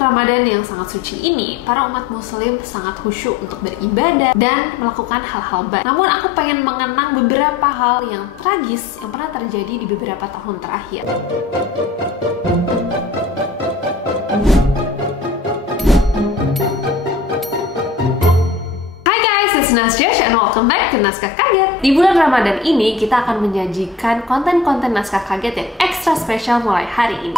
Ramadan yang sangat suci ini, para umat muslim sangat khusyuk untuk beribadah dan melakukan hal-hal baik. Namun aku pengen mengenang beberapa hal yang tragis yang pernah terjadi di beberapa tahun terakhir. Nasjah and welcome back ke Naskah Kaget. Di bulan Ramadan ini kita akan menyajikan konten-konten Naskah Kaget yang ekstra spesial mulai hari ini.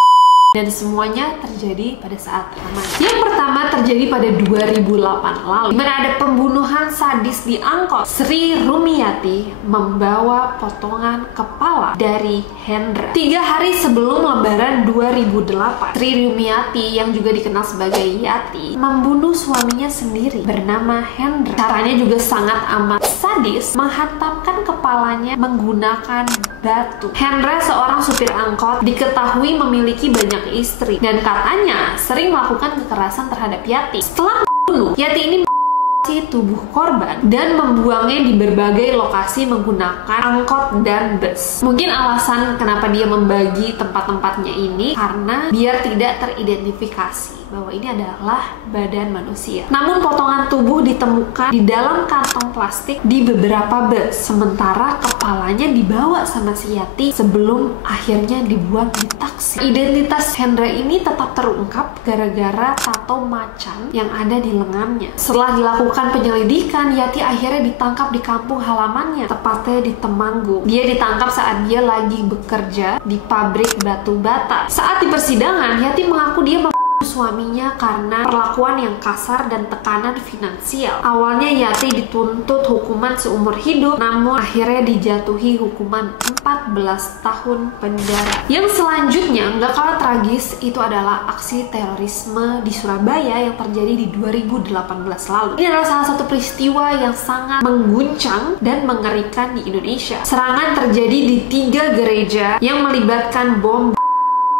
Dan semuanya terjadi pada saat Ramadan. Yang pertama terjadi pada 2008 lalu, di mana ada pembunuhan sadis di angkot. Sri Rumiati membawa potongan kepala dari Hendra 3 hari sebelum Lebaran 2008. Sri Rumiati yang juga dikenal sebagai Yati membunuh suaminya sendiri bernama Hendra. Caranya juga sangat amat sadis, menghantamkan kepalanya menggunakan batu. Hendra, seorang supir angkot, diketahui memiliki banyak istri dan katanya sering melakukan kekerasan terhadap Yati. Setelah membunuh, Yati ini tubuh korban dan membuangnya di berbagai lokasi menggunakan angkot dan bus. Mungkin alasan kenapa dia membagi tempat-tempatnya ini karena biar tidak teridentifikasi bahwa ini adalah badan manusia. Namun potongan tubuh ditemukan di dalam kantong plastik di beberapa bus, sementara kepalanya dibawa sama si Yati sebelum akhirnya dibuang di taksi. Identitas Hendra ini tetap terungkap gara-gara tato macan yang ada di lengannya. Setelah dilakukan penyelidikan, Yati akhirnya ditangkap di kampung halamannya, tepatnya di Temanggung. Dia ditangkap saat dia lagi bekerja di pabrik batu bata. Saat di persidangan, Yati mengaku dia suaminya karena perlakuan yang kasar dan tekanan finansial. Awalnya Yati dituntut hukuman seumur hidup, namun akhirnya dijatuhi hukuman 14 tahun penjara. Yang selanjutnya nggak kalah tragis itu adalah aksi terorisme di Surabaya yang terjadi di 2018 lalu. Ini adalah salah satu peristiwa yang sangat mengguncang dan mengerikan di Indonesia. Serangan terjadi di 3 gereja yang melibatkan bom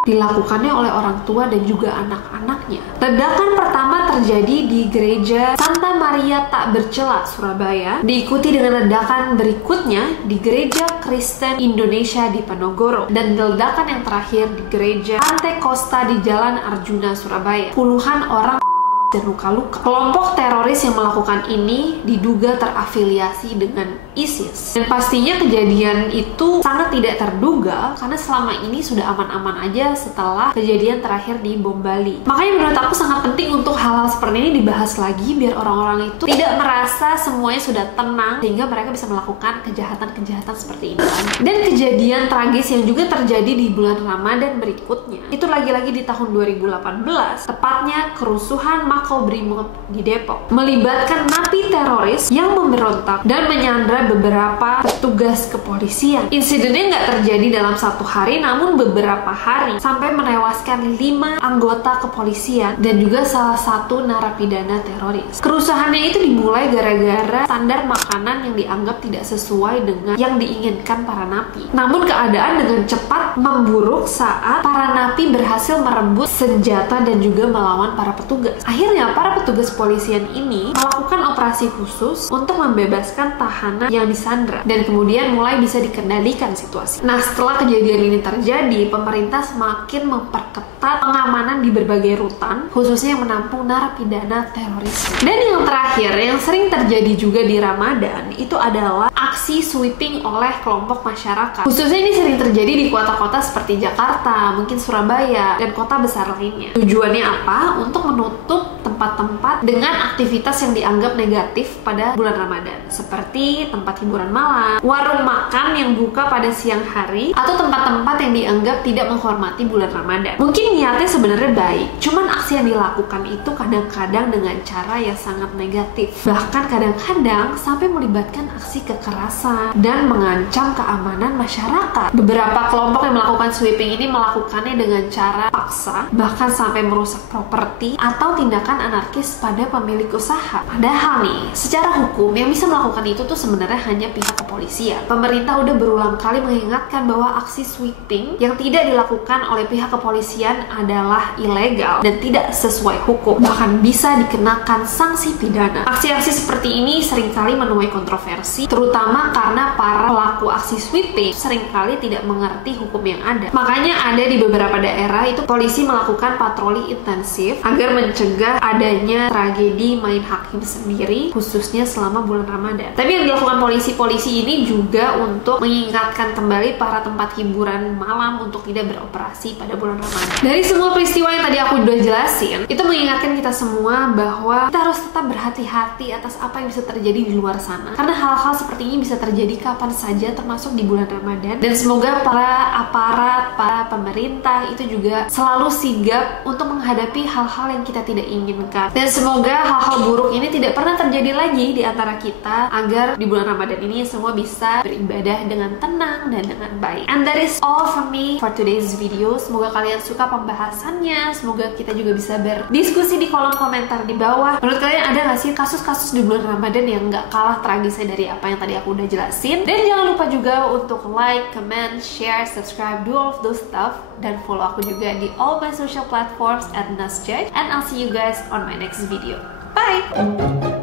dilakukannya oleh orang tua dan juga anak-anaknya. Ledakan pertama terjadi di gereja Santa Maria Tak Bercela, Surabaya, diikuti dengan ledakan berikutnya di gereja Kristen Indonesia di Ponorogo, dan ledakan yang terakhir di gereja Pantai Costa di Jalan Arjuna, Surabaya. Puluhan orang dan luka-luka. Kelompok teroris yang melakukan ini diduga terafiliasi dengan ISIS. Dan pastinya kejadian itu sangat tidak terduga karena selama ini sudah aman-aman aja setelah kejadian terakhir di bom Bali. Makanya menurut aku sangat penting untuk hal-hal seperti ini dibahas lagi biar orang-orang itu tidak merasa semuanya sudah tenang sehingga mereka bisa melakukan kejahatan-kejahatan seperti ini. Dan kejadian tragis yang juga terjadi di bulan Ramadan berikutnya itu lagi-lagi di tahun 2018, tepatnya kerusuhan Makobrimob di Depok, melibatkan napi teroris yang memberontak dan menyandra beberapa petugas kepolisian. Insidennya nggak terjadi dalam 1 hari, namun beberapa hari, sampai menewaskan 5 anggota kepolisian dan juga salah satu narapidana teroris. Kerusuhannya itu dimulai gara-gara standar makanan yang dianggap tidak sesuai dengan yang diinginkan para napi. Namun keadaan dengan cepat memburuk saat para napi berhasil merebut senjata dan juga melawan para petugas. Akhirnya para petugas kepolisian ini melakukan operasi khusus untuk membebaskan tahanan yang disandra dan kemudian mulai bisa dikendalikan situasi. Nah, setelah kejadian ini terjadi, pemerintah semakin memperketat pengamanan di berbagai rutan, khususnya yang menampung narapidana teroris. Dan yang terakhir, yang sering terjadi juga di Ramadan, itu adalah aksi sweeping oleh kelompok masyarakat. Khususnya ini sering terjadi di kota-kota seperti Jakarta, mungkin Surabaya, dan kota besar lainnya. Tujuannya apa? Untuk menutup tempat-tempat dengan aktivitas yang dianggap negatif pada bulan Ramadan, seperti tempat hiburan malam, warung makan yang buka pada siang hari, atau tempat-tempat yang dianggap tidak menghormati bulan Ramadan. Mungkin niatnya sebenarnya baik, cuman aksi yang dilakukan itu kadang-kadang dengan cara yang sangat negatif, bahkan kadang-kadang sampai melibatkan aksi kekerasan dan mengancam keamanan masyarakat. Beberapa kelompok yang melakukan sweeping ini melakukannya dengan cara paksa, bahkan sampai merusak properti atau tindakan tindakan anarkis pada pemilik usaha. Padahal nih, secara hukum yang bisa melakukan itu tuh sebenarnya hanya pihak kepolisian. Pemerintah udah berulang kali mengingatkan bahwa aksi sweeping yang tidak dilakukan oleh pihak kepolisian adalah ilegal dan tidak sesuai hukum, bahkan bisa dikenakan sanksi pidana. Aksi-aksi seperti ini seringkali menuai kontroversi, terutama karena para pelaku aksi sweeping seringkali tidak mengerti hukum yang ada. Makanya ada di beberapa daerah itu polisi melakukan patroli intensif agar mencegah adanya tragedi main hakim sendiri, khususnya selama bulan Ramadan. Tapi yang dilakukan polisi-polisi ini juga untuk mengingatkan kembali para tempat hiburan malam untuk tidak beroperasi pada bulan Ramadan. Dari semua peristiwa yang tadi aku udah jelasin, itu mengingatkan kita semua bahwa kita harus tetap berhati-hati atas apa yang bisa terjadi di luar sana. Karena hal-hal seperti ini bisa terjadi kapan saja, termasuk di bulan Ramadan. Dan semoga para aparat, para pemerintah itu juga selalu sigap untuk menghadapi hal-hal yang kita tidak inginkan. Dan semoga hal-hal buruk ini tidak pernah terjadi lagi di antara kita, agar di bulan Ramadan ini semua bisa beribadah dengan tenang dan dengan baik. And that is all from me for today's video. Semoga kalian suka pembahasannya. Semoga kita juga bisa berdiskusi di kolom komentar di bawah. Menurut kalian ada nggak sih kasus-kasus di bulan Ramadan yang nggak kalah tragisnya dari apa yang tadi aku udah jelasin? Dan jangan lupa juga untuk like, comment, share, subscribe, do all of those stuff, dan follow aku juga di all my social platforms @nasjaj. And I'll see you guys on my next video. Bye!